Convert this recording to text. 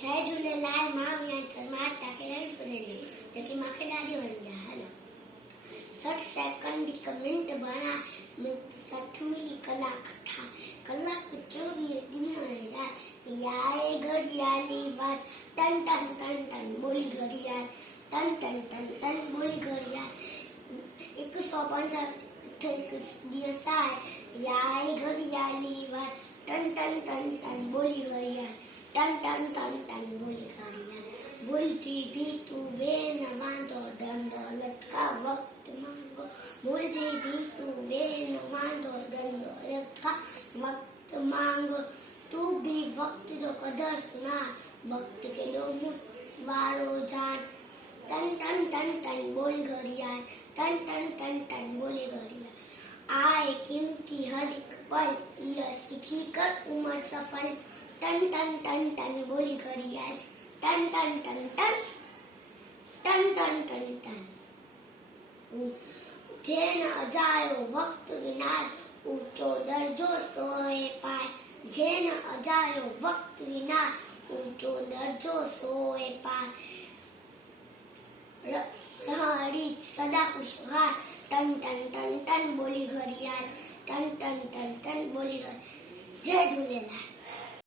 जय झूलेलाल। मां विहान शर्मा तव्हांखे रण सुनेली जेकी मूंखे ॾाढी वणंदी आहे। हलो 60 सेकंड हिकु मिंट बणा 60 कलाक ठा कलाक 24 ॾींहं याए घड़ियाली वार टन टन टन टन बोली घड़ियाल टन टन टन टन बोली घड़ियाल 150 ॾींहं साल याए घड़ियाली वार टन टन टन टन बोली घड़ियाल टन टन टन टन बोली घड़ियाल बोलती भी तू वे न वांदो डंडो लटका वक्त मांगो बोलती भी तू वे न वांदो डंडो लटका वक्त मांगो तू भी वक्त जो कदर सुना वक्त के दो वारो जान टन टन टन टन बोली घड़ियाल टन टन टन टन बोली घड़ियाल आए कीमती हर एक पल यह सीखी कर उम्र सफल टन टन टन टन बोली घड़ियाल टन टन टन टन टन टन टन टन जेन अजायो वक्त विनार ऊंचो दर्जो सोए पार जेन अजायो वक्त विनार ऊंचो दर्जो सोए पार रहरी सदा खुशहाल टन टन टन टन बोली घड़ियाल टन टन टन टन बोली घड़ियाल। जय झूलेलाल।